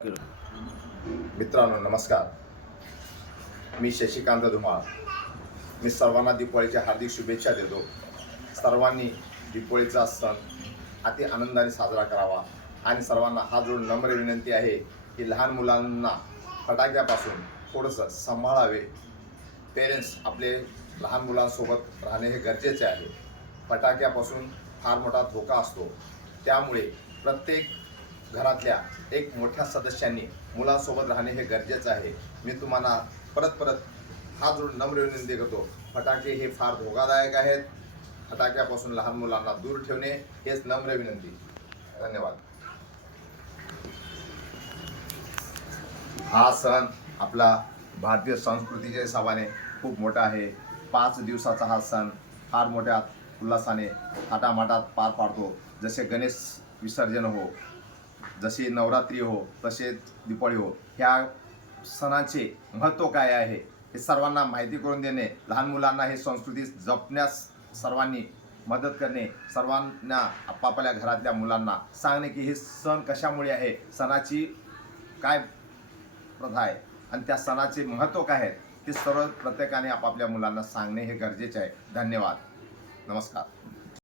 मित्रांनो नमस्कार. मी शशिकांत धुमाळ. मी सर्वांना दीपावलीच्या हार्दिक शुभेच्छा देतो. सर्वांनी दीपावलीचा सण अति आनंदाने साजरा करावा आणि सर्वांना हात जोडून नम्र विनंती आहे की लहान मुलांना फटाक्यापासून थोडंसं सांभाळावे. पेरेंट्स आपले लहान मुलांसोबत राहणे हे गरजेचे आहे. फटाक्यापासून फार मोठा धोका असतो, त्यामुळे प्रत्येक घरातल्या एक मोठ्या सदस्यांनी मुलांसोबत राहणे हे गरजेचं आहे. मी तुम्हाला परत हात जोडून नम्र विनंती करतो. फटाके हे फार धोकादायक आहेत. फटाक्यापासून लहान मुलांना दूर ठेवणे हेच नम्र विनंती. धन्यवाद. हा सण आपला भारतीय संस्कृतीच्या हिसाबाने खूप मोठा आहे. 5 दिवसाचा हा सण फार मोठ्या उल्हासाने थाटामाटात पार पाडतो. जसे गणेश विसर्जन हो, जशी नवरात्री हो, तसेच दिवाळी हो. ह्या सणाचे महत्त्व काय आहे हे सर्वांना माहिती करून देणे, लहान मुलांना हे संस्कृती जपण्यास सर्वांनी मदत करणे, सर्वांना आपापल्या घरातल्या मुलांना सांगणे की हे सण कशामुळे आहे, सणाची काय प्रथा आहे आणि त्या सणाचे महत्त्व काय आहे ते सर्व प्रत्येकाने आपापल्या मुलांना सांगणे हे गरजेचे आहे. धन्यवाद. नमस्कार.